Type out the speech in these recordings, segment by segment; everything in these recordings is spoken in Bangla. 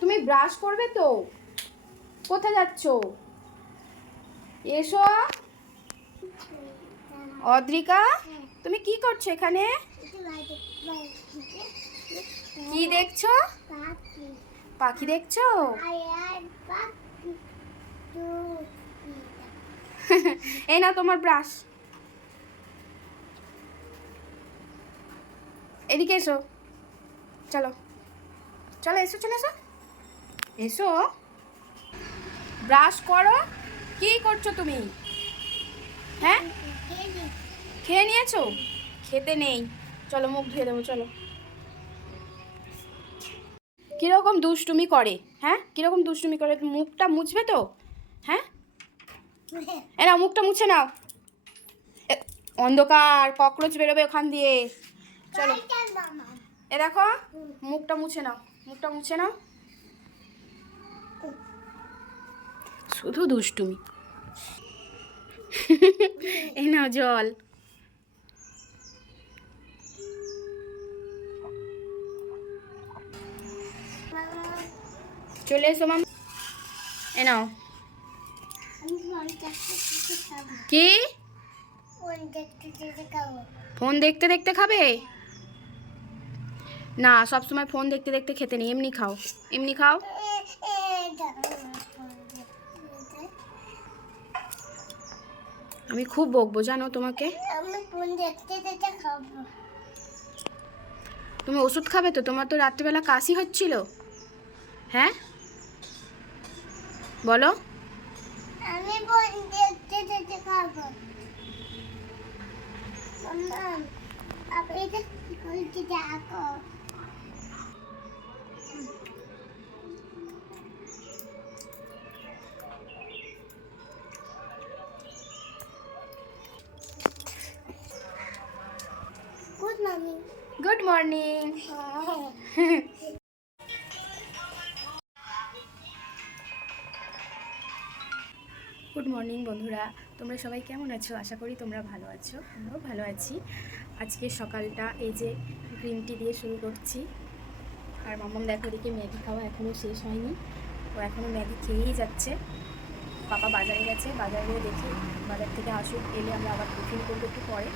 তুমি ব্রাশ করবে তো? কোথায় যাচ্ছ? এসো। অদ্রিকা, তুমি কি করছো এখানে? কি দেখছো? পাখি দেখছো? এই না তোমার ব্রাশ। এদিকে এসো। চলো চলো, এসো, চলে এসো। এসো, ব্রাশ করো। কি করছো তুমি? হ্যাঁ, খেয়ে নিয়েছো? খেতে নেই, চলো মুখ ধুয়ে দেবো। চলো। কিরকম দুষ্টুমি করে? হ্যাঁ, কিরকম দুষ্টুমি করে? মুখটা মুছবে তো? হ্যাঁ, এ নাও, মুখটা মুছে নাও। অন্ধকার, ককরোচ বেরোবে ওখান দিয়ে। চলো, এ দেখো, মুখটা মুছে নাও, মুখটা মুছে নাও। শুধু দুষ্টুমি। এই নাও জল। চলে এসো মাম। এ নাও। কি? ফোন দেখতে দেখতে খাবে? না, সব সময় ফোন দেখতে দেখতে খেতে নেই, এমনি খাও, এমনি খাও। আমি খুব বকবো জানো তোমাকে। তুমি ওষুধ খাবে তো? তোমার তো রাত্রিবেলা কাশি হচ্ছিল। হ্যাঁ, বলো। আমি ফোন দেখতে দেখতে খাবো। Good morning. Good morning. Good morning বন্ধুরা, তোমরা সবাই কেমন আছো? আশা করি তোমরা ভালো আছো, আমরাও ভালো আছি। আজকে সকালটা এই যে গ্রিন টি দিয়ে শুরু করছি। আর মাম্মাম দেখো, এদিকে ম্যাগি খাওয়া এখনও শেষ হয়নি, ও এখনও ম্যাগি খেয়েই যাচ্ছে। পাপা বাজারে গেছে, বাজারে দেখি বাজার থেকে আসুক, এলে আমরা আবার টিফিন করবো একটু পরে।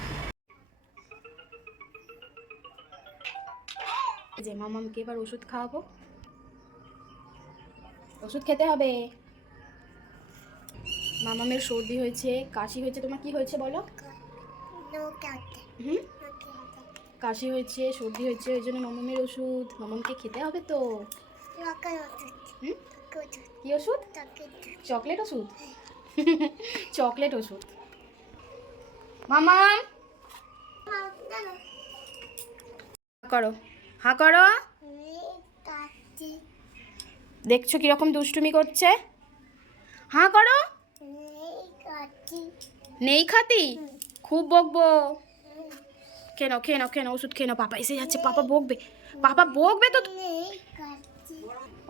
যে মাম্মামকে এবার ওষুধ খাওয়াবো, ওষুধ খেতে হবে। মামামের সর্দি হয়েছে, কাশি হয়েছে। তোমার কি হয়েছে বলো? হুম, কাশি হয়েছে, সর্দি হয়েছে, ওই জন্য মামামের ওষুধ মামামকে খেতে হবে তো। হুম, কি ওষুধ? চকলেট ওষুধ। চকলেট ওষুধ। মামাম করো, হা করো। দেখছো কিরকম দুষ্টুমি করছে? হা করো। নেই খাতি? খুব বকবো। কেন কেন কেন ওষুধ কেন? পাপা এসে যাচ্ছে, পাপা বকবে, পাপা বকবে তো।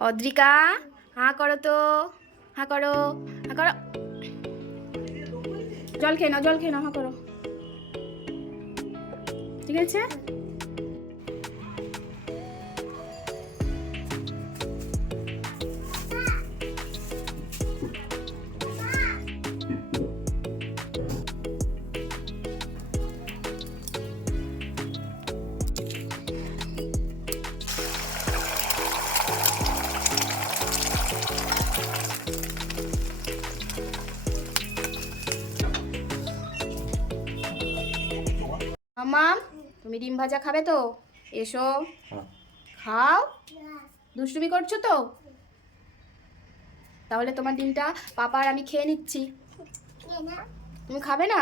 অদ্রিকা, হাঁ করো তো, হাঁ করো, হাঁ করো। জল খেয়ে নাও, জল খেয়ে নাও, হাঁ করো। ঠিক আছে। মাম্মাম, তুমি ডিম ভাজা খাবে তো? এসো, খাও। দুষ্টুমি করছো তো? তাহলে তোমার ডিমটা পাপা আর আমি খেয়ে নিচ্ছি। তুমি খাবে না?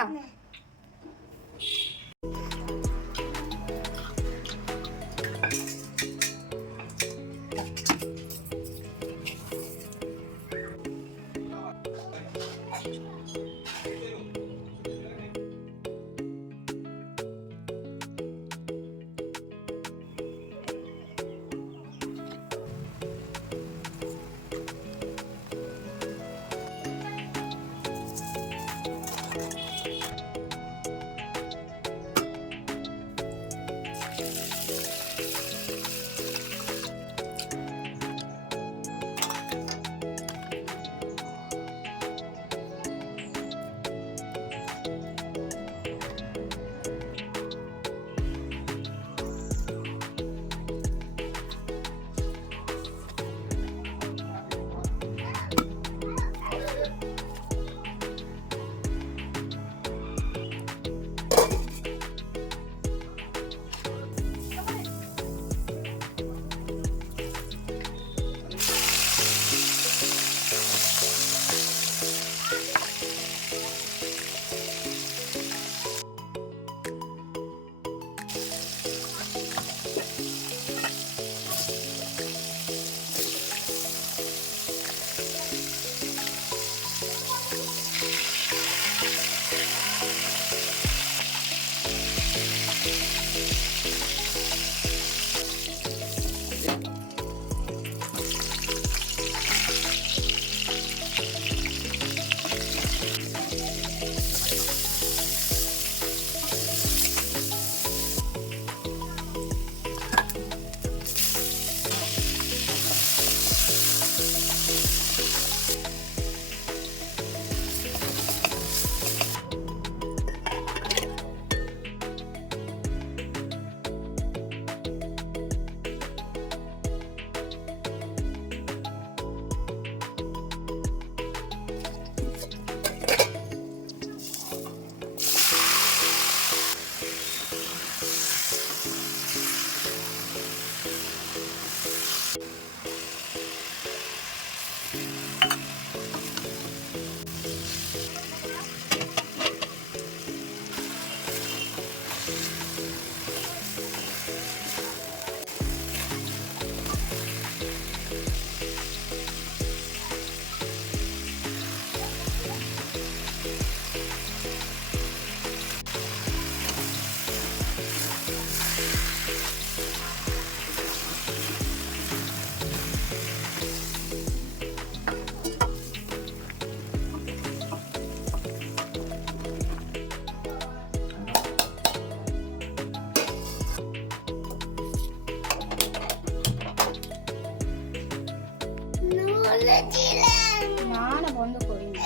না না বন্ধ করিনি।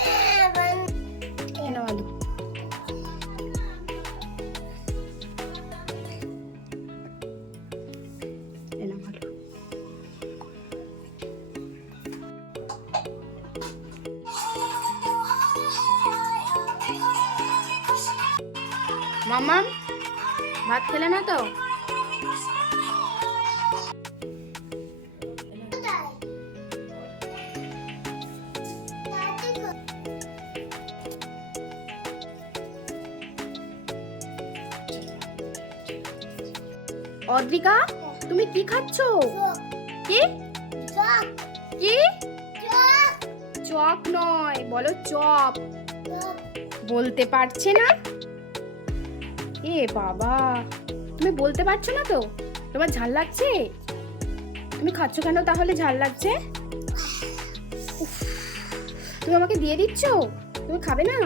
কেন আলু মাম্মাম ভাত খেলে না তো? অদ্রিকা তুমি কি খাচ্ছো? কি কি? চপ নয়, বলো চপ। বলতে পারছে না? এ বাবা, তুমি বলতে পারছো না তো? তোমার ঝাল লাগছে? তুমি খাচ্ছ কেন তাহলে ঝাল লাগছে? উফ, তুমি আমাকে দিয়ে দিচ্ছ? তুমি খাবে না?